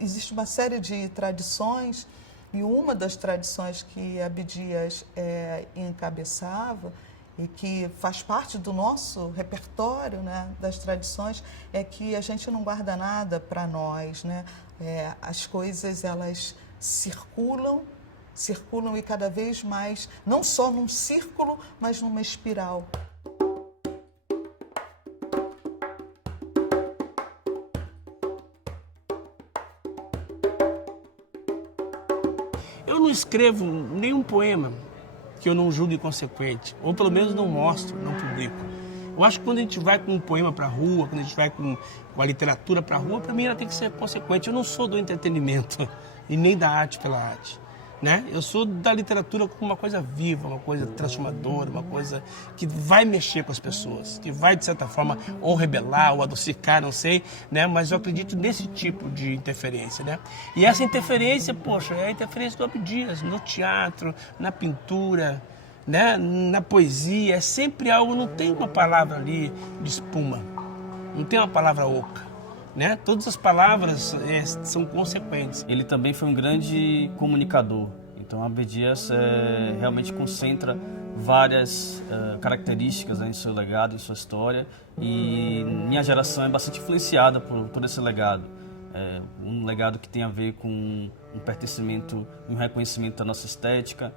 Existe uma série de tradições, e uma das tradições que Abdias encabeçava e que faz parte do nosso repertório, né, das tradições, é que a gente não guarda nada para nós, né? As coisas, elas circulam e cada vez mais, não só num círculo, mas numa espiral. Eu não escrevo nenhum poema que eu não julgue inconsequente, ou pelo menos não mostro, não publico. Eu acho que quando a gente vai com um poema para a rua, quando a gente vai com a literatura para a rua, para mim ela tem que ser consequente. Eu não sou do entretenimento e nem da arte pela arte, né? Eu sou da literatura como uma coisa viva, uma coisa transformadora, uma coisa que vai mexer com as pessoas, que vai, de certa forma, ou rebelar, ou adocicar, não sei, né? Mas eu acredito nesse tipo de interferência, né? E essa interferência, poxa, é a interferência do Abdias, no teatro, na pintura, né? Na poesia, é sempre algo, não tem uma palavra ali de espuma, não tem uma palavra oca. Né? Todas as palavras são consequentes. Ele também foi um grande comunicador. Então, Abdias realmente concentra várias características em seu legado, em sua história. E minha geração é bastante influenciada por todo esse legado. Um legado que tem a ver com um pertencimento, um reconhecimento da nossa estética,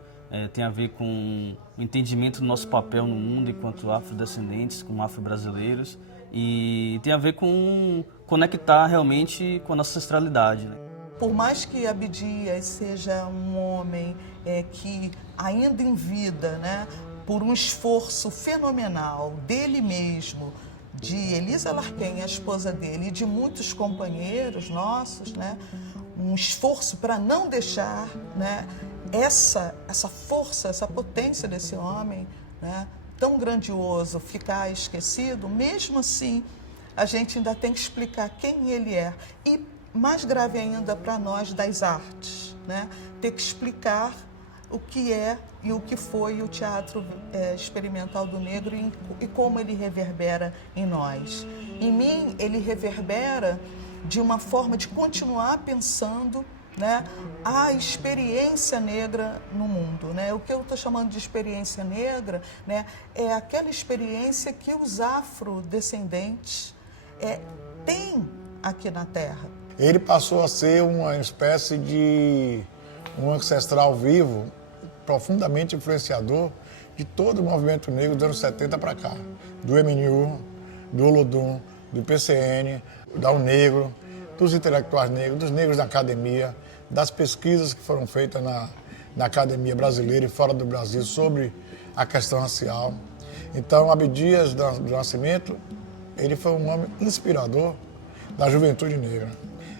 tem a ver com o entendimento do nosso papel no mundo enquanto afrodescendentes, como afro-brasileiros. E tem a ver com conectar realmente com a nossa ancestralidade, né? Por mais que Abdias seja um homem que, ainda em vida, né, por um esforço fenomenal dele mesmo, de Elisa Larquem, a esposa dele, e de muitos companheiros nossos, né, um esforço para não deixar, né, essa força, essa potência desse homem, né, tão grandioso, ficar esquecido, mesmo assim, a gente ainda tem que explicar quem ele é. E mais grave ainda para nós das artes, né? Ter que explicar o que é e o que foi o teatro experimental do negro e como ele reverbera em nós. Em mim, ele reverbera de uma forma de continuar pensando, né, a experiência negra no mundo, né? O que eu estou chamando de experiência negra, né, é aquela experiência que os afrodescendentes têm aqui na Terra. Ele passou a ser uma espécie de um ancestral vivo, profundamente influenciador de todo o movimento negro dos anos 70 para cá. Do MNU, do Olodum, do PCN, da UNegro, dos intelectuais negros, dos negros da academia, das pesquisas que foram feitas na academia brasileira e fora do Brasil sobre a questão racial. Então, Abdias do Nascimento, ele foi um homem inspirador da juventude negra.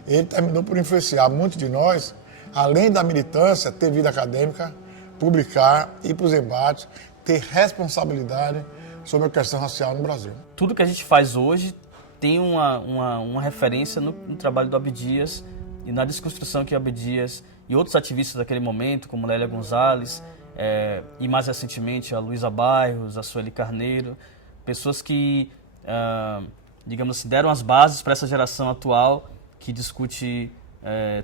Ele terminou por influenciar muitos de nós, além da militância, ter vida acadêmica, publicar, ir para os embates, ter responsabilidade sobre a questão racial no Brasil. Tudo que a gente faz hoje tem uma referência no trabalho do Abdias e na desconstrução que Abdias e outros ativistas daquele momento, como Lélia Gonzalez, e mais recentemente a Luísa Bairros, a Sueli Carneiro, pessoas que, digamos assim, deram as bases para essa geração atual que discute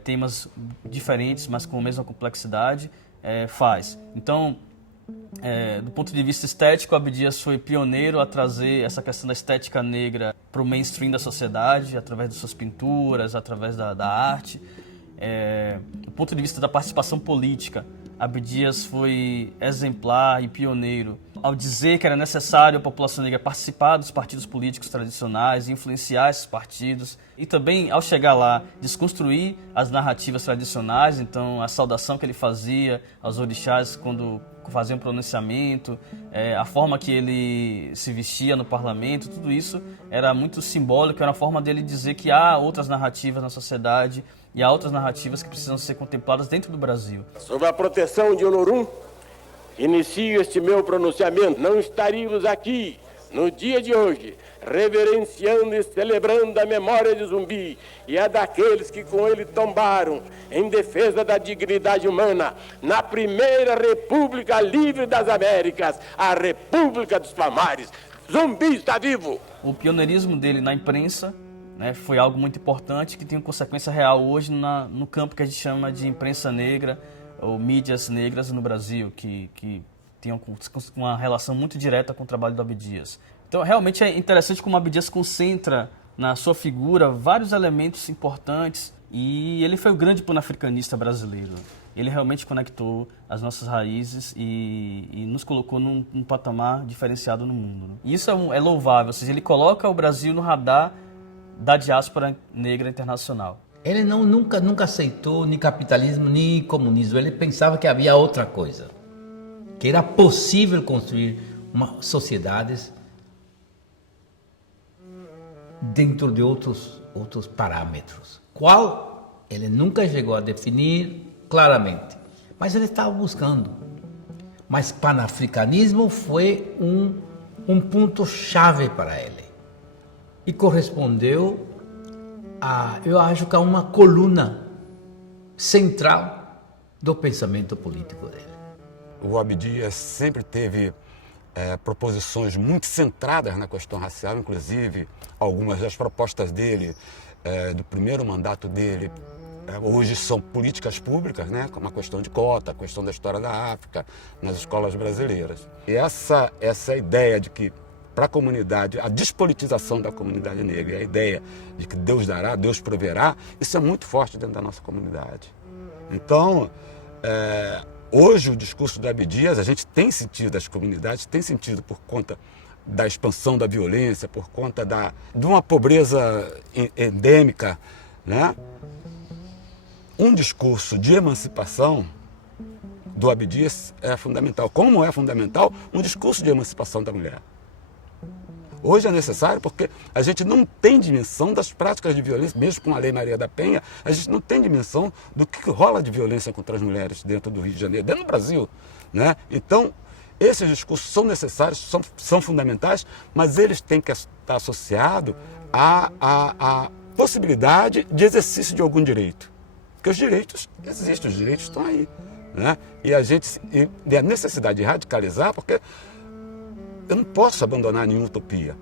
temas diferentes, mas com a mesma complexidade, faz. Então, do ponto de vista estético, Abdias foi pioneiro a trazer essa questão da estética negra para o mainstream da sociedade, através de suas pinturas, através da arte. Do ponto de vista da participação política, Abdias foi exemplar e pioneiro ao dizer que era necessário a população negra participar dos partidos políticos tradicionais, influenciar esses partidos e também, ao chegar lá, desconstruir as narrativas tradicionais. Então, a saudação que ele fazia aos orixás quando fazia um pronunciamento, a forma que ele se vestia no parlamento, tudo isso era muito simbólico, era uma forma dele dizer que há outras narrativas na sociedade e há outras narrativas que precisam ser contempladas dentro do Brasil. Sob a proteção de Olorum, inicio este meu pronunciamento. Não estaríamos aqui, no dia de hoje, reverenciando e celebrando a memória de Zumbi e a daqueles que com ele tombaram em defesa da dignidade humana na primeira República Livre das Américas, a República dos Palmares. Zumbi está vivo! O pioneirismo dele na imprensa né, foi algo muito importante que tem consequência real hoje no campo que a gente chama de imprensa negra ou mídias negras no Brasil, que tem uma relação muito direta com o trabalho do Abdias. Então, realmente é interessante como o Abdias concentra na sua figura vários elementos importantes e ele foi o grande panafricanista brasileiro. Ele realmente conectou as nossas raízes e nos colocou num patamar diferenciado no mundo, né? E isso é louvável, ou seja, ele coloca o Brasil no radar da diáspora negra internacional. Ele nunca aceitou nem capitalismo nem comunismo. Ele pensava que havia outra coisa, que era possível construir sociedades dentro de outros parâmetros. Qual ele nunca chegou a definir claramente, mas ele estava buscando. Mas panafricanismo foi um ponto-chave para ele e correspondeu eu acho que é uma coluna central do pensamento político dele. O Abdias sempre teve proposições muito centradas na questão racial, inclusive algumas das propostas dele, do primeiro mandato dele, hoje são políticas públicas, né, como a questão de cota, a questão da história da África nas escolas brasileiras. E essa ideia de que para a comunidade, a despolitização da comunidade negra, a ideia de que Deus dará, Deus proverá, isso é muito forte dentro da nossa comunidade. Então, hoje o discurso do Abdias, a gente tem sentido, as comunidades têm sentido por conta da expansão da violência, por conta de uma pobreza endêmica, né? Um discurso de emancipação do Abdias é fundamental. Como é fundamental um discurso de emancipação da mulher? Hoje é necessário porque a gente não tem dimensão das práticas de violência, mesmo com a Lei Maria da Penha, a gente não tem dimensão do que rola de violência contra as mulheres dentro do Rio de Janeiro, dentro do Brasil, né? Então, esses discursos são necessários, são fundamentais, mas eles têm que estar associados à possibilidade de exercício de algum direito. Porque os direitos existem, os direitos estão aí, né? E a necessidade de radicalizar, porque eu não posso abandonar nenhuma utopia.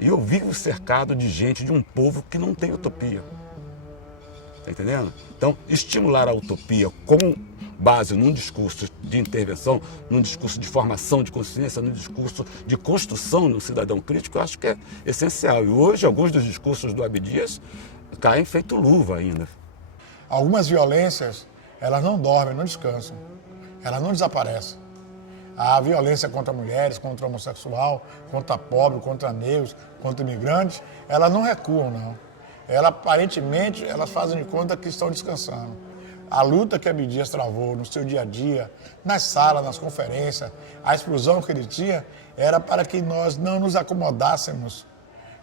E eu vivo cercado de gente, de um povo que não tem utopia. Está entendendo? Então, estimular a utopia com base num discurso de intervenção, num discurso de formação de consciência, num discurso de construção no cidadão crítico, eu acho que é essencial. E hoje, alguns dos discursos do Abdias caem feito luva ainda. Algumas violências, elas não dormem, não descansam. Elas não desaparecem. A violência contra mulheres, contra homossexual, contra pobre, contra negros, contra imigrantes, elas não recuam, não. Aparentemente, elas fazem de conta que estão descansando. A luta que Abdias travou no seu dia a dia, nas salas, nas conferências, a explosão que ele tinha, era para que nós não nos acomodássemos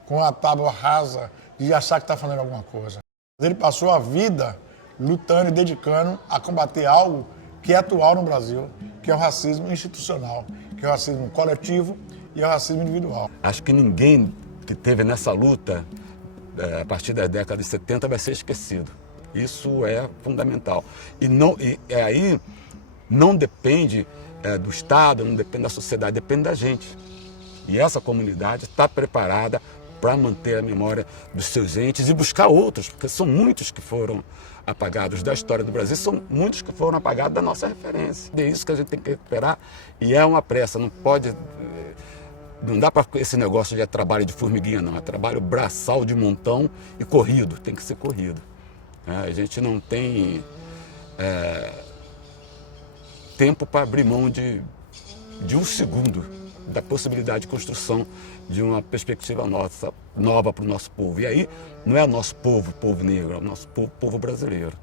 com a tábua rasa de achar que está fazendo alguma coisa. Ele passou a vida lutando e dedicando a combater algo que é atual no Brasil, que é o racismo institucional, que é o racismo coletivo e é o racismo individual. Acho que ninguém que esteve nessa luta, a partir da década de 70, vai ser esquecido. Isso é fundamental. E aí não depende do Estado, não depende da sociedade, depende da gente. E essa comunidade está preparada para manter a memória dos seus entes e buscar outros, porque são muitos que foram apagados da história do Brasil, são muitos que foram apagados da nossa referência. É isso que a gente tem que recuperar e é uma pressa, não dá para esse negócio de trabalho de formiguinha, não, é trabalho braçal de montão e corrido, tem que ser corrido. A gente não tem tempo para abrir mão de um segundo da possibilidade de construção de uma perspectiva nova para o nosso povo. E aí não é o nosso povo, povo negro, é o nosso povo brasileiro.